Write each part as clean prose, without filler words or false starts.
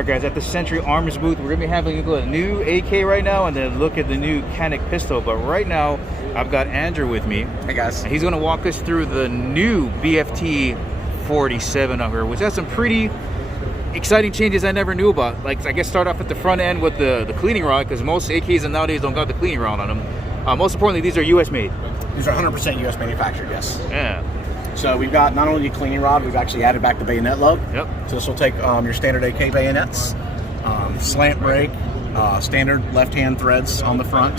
Alright guys, at the Century Arms booth, we're going to be having a look at the new AK right now and then look at the new Canik pistol. But right now, I've got Andrew with me. Hey guys. And he's going to walk us through the new BFT 47 up here, which has some pretty exciting changes I never knew about. Like, I guess start off at the front end with the cleaning rod, because most AKs nowadays don't got the cleaning rod on them. Most importantly, these are US made. These are 100% US manufactured, yes. Yeah. So we've got not only a cleaning rod, we've actually added back the bayonet lug. Yep. So this will take your standard AK bayonets, slant brake, standard left-hand threads on the front,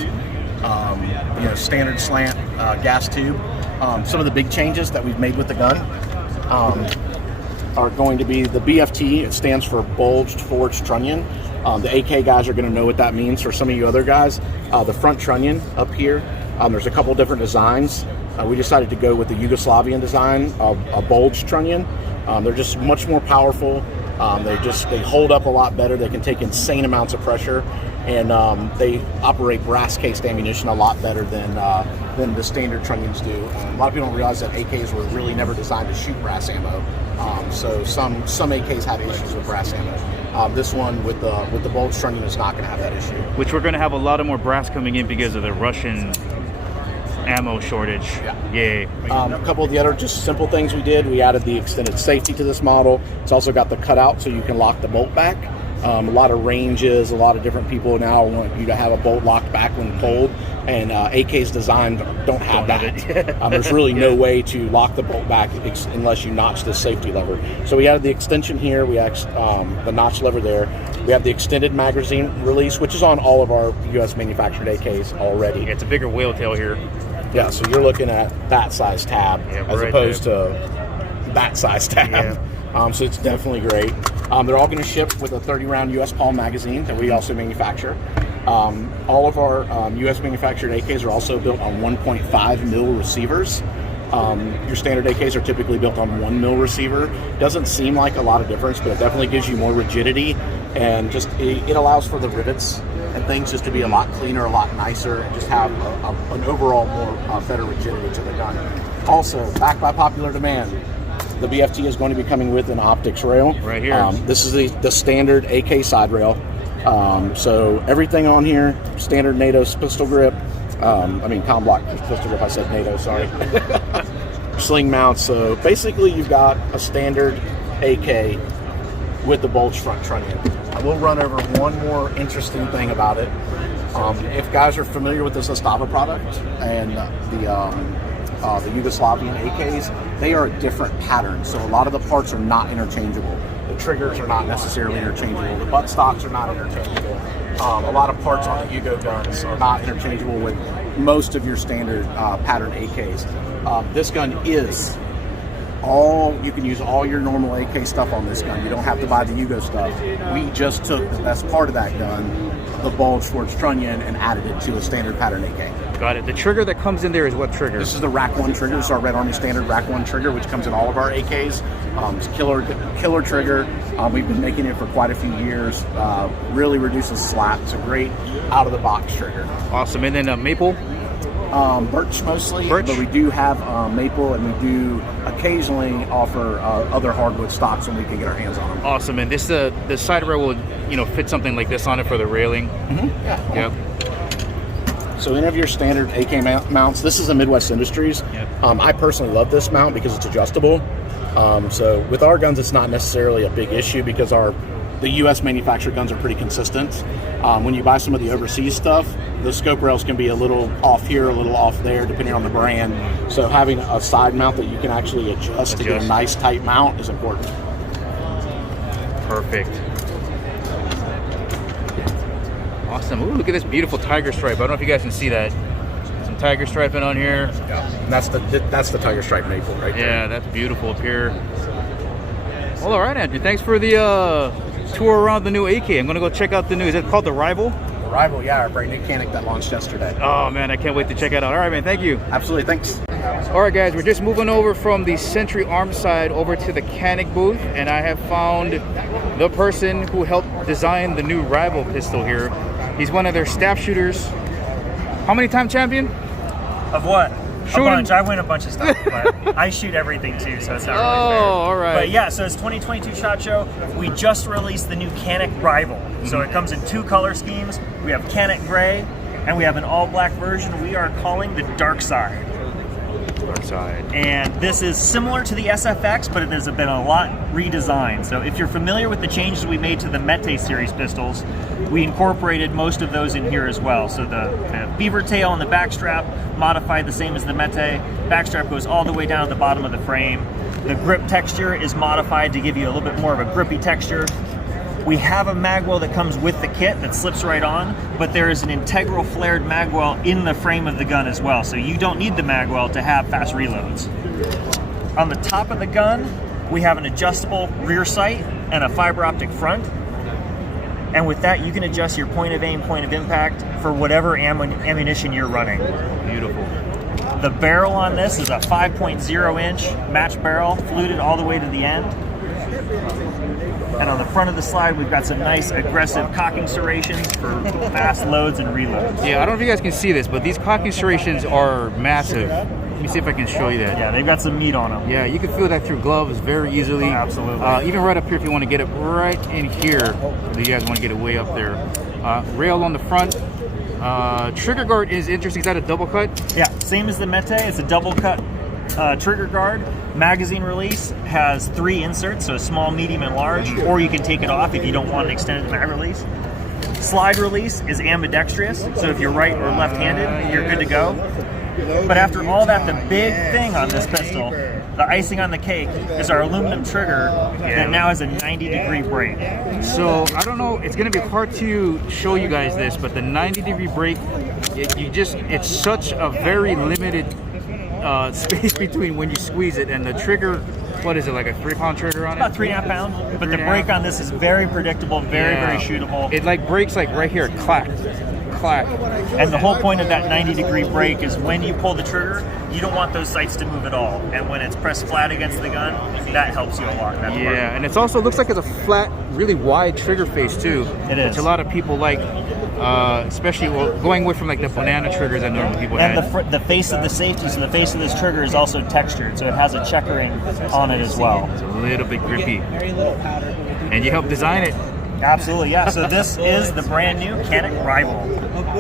standard slant gas tube. Some of the big changes that we've made with the gun are going to be the BFT. It stands for Bulged Forged Trunnion. The AK guys are going to know what that means. For some of you other guys, the front trunnion up here, there's a couple different designs. We decided to go with the Yugoslavian design of a bulged trunnion. They're just much more powerful. They hold up a lot better. They can take insane amounts of pressure, and they operate brass cased ammunition a lot better than the standard trunnions do. A lot of people don't realize that AKs were really never designed to shoot brass ammo. So some AKs have issues with brass ammo. This one with the bulged trunnion is not going to have that issue. Which we're going to have a lot of more brass coming in because of the Russian ammo shortage. Yeah. Yay. A couple of the other just simple things we did, we added the extended safety to this model. It's also got the cutout so you can lock the bolt back. A lot of ranges, a lot of different people now want you to have a bolt locked back when pulled, and AK's designed don't have that. There's really no way to lock the bolt back unless you notch the safety lever. So we added the extension here, we actually the notch lever there. We have the extended magazine release, which is on all of our US manufactured AKs already. Yeah, it's a bigger whale tail here. Yeah, so you're looking at that size tab as right opposed to that size tab. Yeah. So it's definitely great. They're all going to ship with a 30-round US Paul magazine that we also manufacture. All of our US manufactured AKs are also built on 1.5 mil receivers. Your standard AKs are typically built on 1 mil receiver. Doesn't seem like a lot of difference, but it definitely gives you more rigidity, and just it allows for the rivets and things just to be a lot cleaner, a lot nicer, and just have an overall more better rigidity to the gun. Also, backed by popular demand, the BFT is going to be coming with an optics rail. Right here. This is the standard AK side rail. So everything on here, standard NATO pistol grip. Com block pistol grip, I said NATO, sorry. Sling mounts. So basically you've got a standard AK with the bulge front trunnion. I will run over one more interesting thing about it. If guys are familiar with this Zastava product and the Yugoslavian AKs, they are a different pattern. So a lot of the parts are not interchangeable. The triggers are not necessarily interchangeable. The butt stocks are not interchangeable. A lot of parts on the Yugo guns are not interchangeable with most of your standard pattern AKs. This gun is you can use all your normal AK stuff on this gun. You don't have to buy the Yugo stuff. We just took the best part of that gun, the Bulged Forged Trunnion, and added it to a standard pattern AK. Got it. The trigger that comes in there is what trigger? This is the Rack 1 trigger. This is our Red Army standard Rack 1 trigger, which comes in all of our AKs. It's a killer trigger. We've been making it for quite a few years. Really reduces slap. It's a great out-of-the-box trigger. Awesome. And then maple? Birch mostly, Birch? But we do have maple, and we do occasionally offer other hardwood stocks when we can get our hands on them. Awesome. And this the side rail will fit something like this on it for the railing. Mm-hmm. Yeah. Yep. So any of your standard AK mounts, this is a Midwest Industries. Yep. I personally love this mount because it's adjustable. So with our guns, it's not necessarily a big issue because the U.S. manufactured guns are pretty consistent. When you buy some of the overseas stuff, the scope rails can be a little off here, a little off there, depending on the brand. So having a side mount that you can actually adjust to get a nice tight mount is important. Perfect. Awesome. Ooh, look at this beautiful tiger stripe. I don't know if you guys can see that. Some tiger striping on here. Yeah, and that's the tiger stripe maple right there. Yeah, that's beautiful up here. Well, all right, Andrew. Thanks for the tour around the new AK. I'm going to go check out the new, is it called the Rival? The Rival, yeah, our brand new Canik that launched yesterday. Oh, man, I can't wait to check it out. All right, man, thank you. Absolutely, thanks. All right, guys, we're just moving over from the Century Arms side over to the Canik booth, and I have found the person who helped design the new Rival pistol here. He's one of their staff shooters. How many time champion? Of what? Shooting? A bunch. I win a bunch of stuff, but I shoot everything too, so it's not really fair. all right. But yeah, so it's 2022 SHOT Show. We just released the new Canik Rival. So it comes in 2 color schemes. We have Canik Gray, and we have an all-black version we are calling the Dark Side. Dark Side. And this is similar to the SFX, but it has been a lot redesigned. So if you're familiar with the changes we made to the Mete series pistols, we incorporated most of those in here as well. So the beaver tail and the backstrap modified the same as the Mete. Backstrap goes all the way down to the bottom of the frame. The grip texture is modified to give you a little bit more of a grippy texture. We have a magwell that comes with the kit that slips right on, but there is an integral flared magwell in the frame of the gun as well, so you don't need the magwell to have fast reloads. On the top of the gun, we have an adjustable rear sight and a fiber optic front, and with that you can adjust your point of aim, point of impact for whatever ammunition you're running. Beautiful. The barrel on this is a 5.0 inch match barrel, fluted all the way to the end. And on the front of the slide, we've got some nice aggressive cocking serrations for fast loads and reloads. Yeah, I don't know if you guys can see this, but these cocking serrations are massive. Let me see if I can show you that. Yeah, they've got some meat on them. Yeah, you can feel that through gloves very easily. Absolutely. Even right up here if you want to get it right in here. If you guys want to get it way up there. Rail on the front. Trigger guard is interesting. Is that a double cut? Yeah, same as the Mete. It's a double cut trigger guard. Magazine release has 3 inserts, so small, medium, and large, or you can take it off if you don't want an extended mag release. Slide release is ambidextrous, so if you're right or left-handed, you're good to go. But after all that, the big thing on this pistol, the icing on the cake, is our aluminum trigger that now has a 90-degree break. So I don't know, it's going to be hard to show you guys this, but the 90-degree break, it's such a very limited space between when you squeeze it and the trigger. What is it, like a 3-pound trigger on it? About 3.5 pounds, but the break on this is very predictable, very shootable. It like breaks like right here, clack, clack. And the whole point of that 90-degree break is when you pull the trigger, you don't want those sights to move at all. And when it's pressed flat against the gun, that helps you a lot. Yeah, and it also looks like it's a flat, really wide trigger face too. It is. Which a lot of people like, especially going away from like the banana triggers that normal people and had. the face of the safety, so the face of this trigger is also textured, so it has a checkering on it as well. It's a little bit grippy. And you helped design it. Absolutely, yeah. So this is the brand new Canik Rival.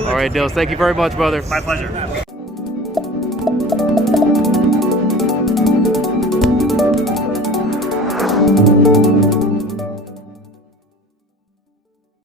All right, Dills, thank you very much, brother. My pleasure.